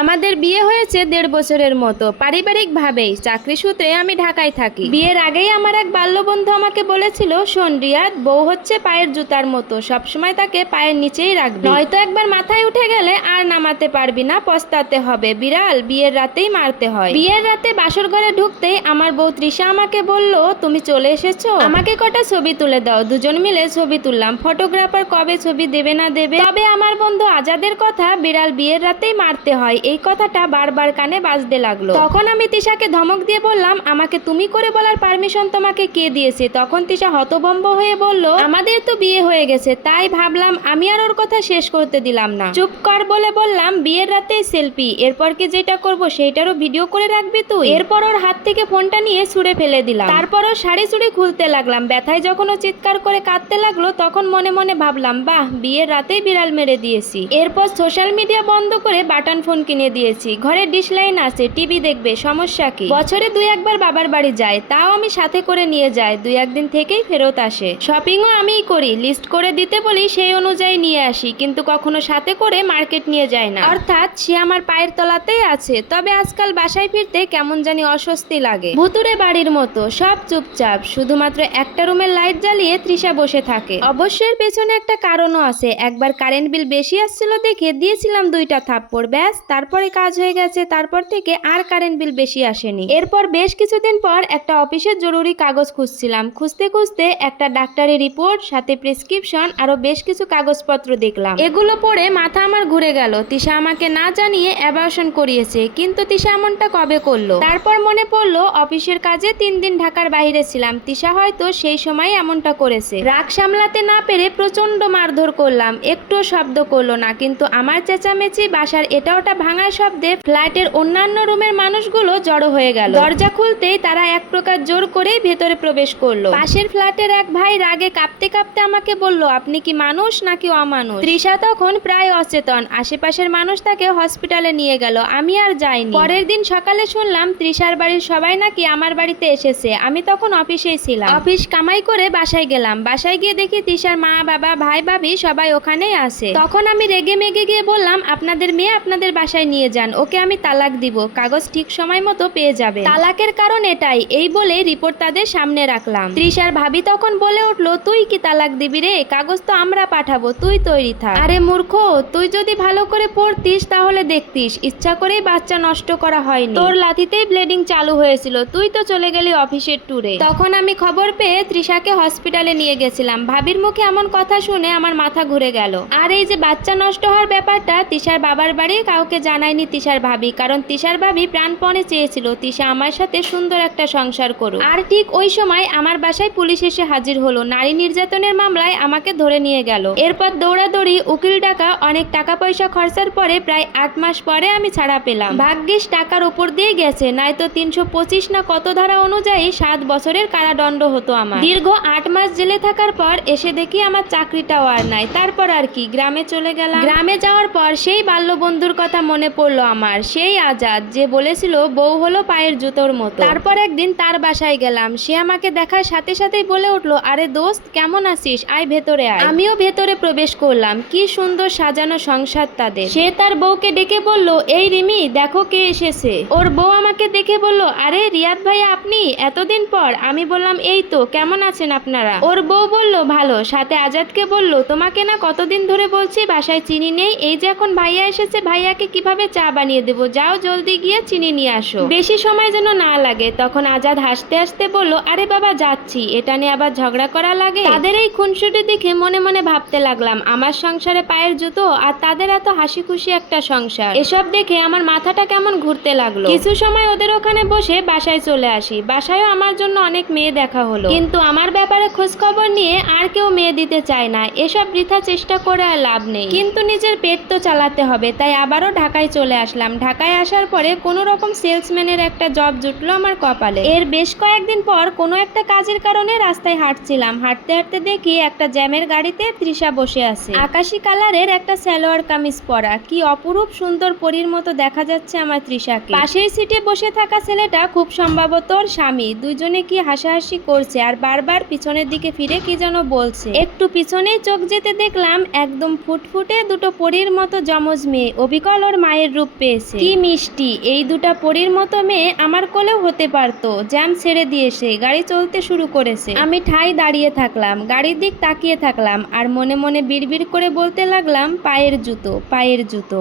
আমাদের বিয়ে হয়েছে দেড় বছরের মতো। পারিবারিক ভাবেই চাকরি সূত্রে আমি ঢাকায় থাকি। বিয়ের আগেই আমার এক বাল্যবন্ধু আমাকে বলেছিল, শোন রিয়াদ, বউ হচ্ছে পায়ের জুতার মতো, সবসময় তাকে পায়ের নিচেই রাখবি। নয়তো একবার মাথায় উঠে গেলে আর নামাতে পারবি না, পস্তাতে হবে। বিড়াল, বিয়ের রাতেই মারতে হয়। বিয়ের রাতে বাসর ঘরে ঢুকতেই আমার বউ তৃষা আমাকে বলল, তুমি চলে এসেছ? আমাকে কটা ছবি তুলে দাও। দুজন মিলে ছবি তুললাম। ফটোগ্রাফার কবে ছবি দেবে না দেবে? তবে আমার বন্ধু আজাদের কথা, বিড়াল, বিয়ের রাতেই মারতে হয়। এই কথাটা বারবার কানে বাজতে লাগল। তখন আমি তিশাকে ধমক দিয়ে বললাম, আমাকে তুমি করে বলার পারমিশন তোমাকে কে দিয়েছে? তখন তিশা হতভম্ব হয়ে বলল, আমাদের তো বিয়ে হয়ে গেছে, তাই ভাবলাম আমি আর ওর কথা শেষ করতে দিলাম না। চুপ কর, বলে বললাম, বিয়ের রাতে সেলফি, এরপর কি যেটা করব সেইটারও ভিডিও করে রাখবি তুই? এরপর ওর হাত থেকে ফোনটা নিয়ে ছুঁড়ে ফেলে দিলাম। তারপর ও শাড়ি চুড়ি খুলতে লাগলাম, ব্যথায় যখন ও চিৎকার করে কাঁদতে লাগল, তখন মনে মনে ভাবলাম, বাহ, বিয়ের রাতেই বিড়াল মেরে দিয়েছি। এরপর সোশ্যাল মিডিয়া বন্ধ করে বাটন ফোন কিনে দিয়েছি। ঘরে ডিশ লাইন আছে, টিভি দেখবে, সমস্যা কি? বছরে দুই একবার বাবার বাড়ি যায়, তাও আমি সাথে করে নিয়ে যাই, দুই একদিন থেকেই ফেরত আসে। শপিংও আমিই করি, লিস্ট করে দিতে বলি, সেই অনুযায়ী নিয়ে আসি, কিন্তু কখনো সাথে করে মার্কেট নিয়ে যায় না। অর্থাৎ সে আমার পায়ের তলাতেই আছে, তবে আজকাল বাসায় ফিরতে কেমন জানি অস্বস্তি লাগে। ভুতুরে বাড়ির মতো, সব চুপচাপ, শুধুমাত্র একটা রুমের লাইট জ্বালিয়ে তৃষা বসে থাকে। অবশ্যই পেছনে একটা কারণও আছে, একবার কারেন্ট বিল বেশি আসছিল দেখে দিয়েছিলাম দুইটা থাপ্পড়, ব্যাস, তারপরে কাজ হয়ে গেছে, তারপর থেকে আর কারেন্ট বিল বেশি আসেনি। এরপর বেশ কিছুদিন পর একটা অফিসের জরুরি কাগজ খুঁজছিলাম। খুঁজতে খুঁজতে একটা ডাক্তারি রিপোর্ট সাথে প্রেসক্রিপশন আরও বেশ কিছু কাগজপত্র দেখলাম। এগুলো পড়ে মাথা আমার ঘুরে গেল। তিশা আমাকে না জানিয়ে অ্যাবার্শন করিয়েছে, কিন্তু তিশা এমনটা কবে করল? তারপর মনে পড়ল অফিসের কাজে তিন দিন ঢাকার বাইরে ছিলাম। তিশা হয়তো সেই সময় এমনটা করেছে। রাগ সামলাতে না পেরে প্রচণ্ড মারধর করলাম। একটুও শব্দ করল না, কিন্তু আমার চেঁচামেচি বাসার এটা ওটা ভাঙার শব্দে ফ্ল্যাটের অন্যান্য রুমের মানুষগুলো জড়ো হয়ে গেল। দরজা খুলতেই তারা এক প্রকার জোর করেই ভেতরে প্রবেশ করল। পাশের ফ্ল্যাটের এক ভাই রাগে কাঁপতে কাঁপতে আমাকে বলল, আপনি কি মানুষ নাকি অমানুষ? তৃষা তখন প্রায় অচেতন। আশেপাশের মানুষ তাকে হসপিটালে নিয়ে গেল। আমি আর যাইনি। পরের দিন সকালে শুনলাম তৃষার বাড়ির সবাই নাকি আমার বাড়িতে এসেছে। আমি তখন অফিসেই ছিলাম। অফিস কামাই করে বাসায় গেলাম। বাসায় গিয়ে দেখি তৃষার মা, বাবা, ভাই, ভাবি সবাই ওখানেই আছে। তখন আমি রেগে মেগে গিয়ে বললাম, আপনাদের মেয়ে আপনাদের বাসায় নিয়ে যান। ওকে আমি তালাক দিব। কাগজ ঠিক সময় মতো পেয়ে যাবে তালাকের কারণ এটাই। এই বলে রিপোর্ট তাদের সামনে রাখলাম। তৃষার ভাবি তখন বলে উঠল, তুই কি তালাক দিবি রে? কাগজ তো আমরা পাঠাবো। তুই তৈরি থাক। আরে মূর্খ, তুই যদি ভালো করে পড়তিস তাহলে দেখতিস। ইচ্ছা করেই বাচ্চা নষ্ট করা হয়নি। তোর লাথিতেই ব্লিডিং চালু হয়েছিল। তুই তো চলে গেলি অফিসের ট্যুরে। তখন আমি খবর পেয়ে তৃষাকে হসপিটালে নিয়ে গেছিলাম। ভাবির মুখে এমন কথা শুনে আমার মাথা ঘুরে গেল। আর এই যে বাচ্চা নষ্ট হওয়ার ব্যাপারটা তিশার বাবার বাড়ি কাউকে জানায়নি তিশার ভাবি, কারণ তিশার ভাবি প্রাণপণে চেয়েছিল, তিশা, আমার সাথে সুন্দর একটা সংসার করুক আর ঠিক ওই সময় আমার বাসায় পুলিশ এসে হাজির হলো। নারী নির্যাতনের মামলায় আমাকে ধরে নিয়ে গেল। এরপর দৌড়াদৌড়ি, উকিল টাকা অনেক টাকা পয়সা খরচার পরে প্রায় আট মাস পরে আমি ছাড়া পেলাম। ভাগ্যিস টাকার উপর দিয়ে গেছে, নয়তো তিনশো পঁচিশ না কত ধারা অনুযায়ী সাত বছরের কারাদণ্ড হতো আমার। দীর্ঘ আট মাস জেলে থাকার পর এসে দেখি আমার চাকরিটাও আর নাই। তারপর আর কি, গ্রামে চলে গেলাম। গ্রামে যাওয়ার পর সেই বাল্য বন্ধুর কথা মনে পড়ল আমার। সেই আজাদ যে বলেছিল, বউ হলো পায়ের জুতোর মতো। তারপর একদিন তার বাসায় গেলাম। সে আমাকে দেখার সাথে সাথেই বলে উঠল, আরে দোস্ত, কেমন আছিস? আয় ভেতরে আয়। আমিও ভেতরে প্রবেশ করলাম। কি সুন্দর সাজানো সংসার তাদের। সে তার বউকে ডেকে বলল, এই রিমি, দেখো কে এসেছে। ওর বউ আমাকে দেখে বলল, আরে রিয়াদ ভাই আপনি? এতদিন পর? আমি বললাম, এই তো, কেমন আছেন আপনারা? ওর বউ বলল, ভালো। সাথে আজাদকে বলল, তোমাকে না কতদিন ধরে বলছি, বাসায় চিনি নেই? এই যে এখন ভাইয়া এসেছে, ভাইয়াকে কীভাবে চা বানিয়ে দেবো। যাও জলদি গিয়ে চিনি নিয়ে আসো। বেশি সময় যেন না লাগে, তখন আজাদ হাসতে হাসতে বলল, আরে বাবা, যাচ্ছি। এটা নিয়ে আবার ঝগড়া করা লাগে? তাদের এই খুনসুটি দেখে মনে মনে ভাবতে লাগলাম, আমার সংসারে পায়ের জুতো আর তাদের এত হাসি খুশি একটা সংসার। এসব দেখে আমার মাথাটা কেমন ঘুরতে লাগল। কিছু সময় ওদের ওখানে বসে বাসায় চলে আসি। বাসায়ও আমার জন্য অনেক মেয়ে দেখা হলো। কিন্তু আমার ব্যাপারে খোঁজ খবর নিয়ে আর কেউ মেয়ে দিতে চায় না। এসব বৃথা চেষ্টা করে আর লাভ নেই। কিন্তু নিজের পেট তো চালাতে হবে, তাই আবারও ঢাকায় চলে আসলাম। ঢাকায় আসার পরে কোনো রকম সেলসম্যানের একটা জব জুটলো আমার কপালে। এর বেশ কয়েকদিন পর কোনো একটা কাজের কারণে রাস্তায় হাঁটছিলাম। হাঁটতে হাঁটতে দেখি একটা জ্যামের গাড়িতে তৃষা বসে আছে। আকাশি কালারের একটা সালোয়ার কামিজ পরা। কি অপরূপ সুন্দর পরীর মতো দেখা যাচ্ছে আমার তৃষাকে। পাশের সিটে বসে থাকা ছেলেটা খুব সম্ভবত ওর স্বামী। দুজনে কি হাসাহাসি করছে আর বারবার পিছনের দিকে ফিরে কি যেন বলছে। একটু পিছনেই চোখ যেতে দেখলাম একদম ফুটফুটে দুটো পরীর মতো জমজ মেয়ে। অবিকল ওর মায়ের রূপ পেয়েছে। কি মিষ্টি, এই দুটা পরীর মতো মেয়ে আমার কোলেও হতে পারতো। জ্যাম ছেড়ে দিয়েছে, গাড়ি চলতে শুরু করেছে। আমি ঠাই দাঁড়িয়ে থাকলাম, গাড়ির দিক তাকিয়ে থাকলাম, আর মনে মনে বিড়বিড় করে বলতে লাগলাম, পায়ের জুতো পায়ের জুতো।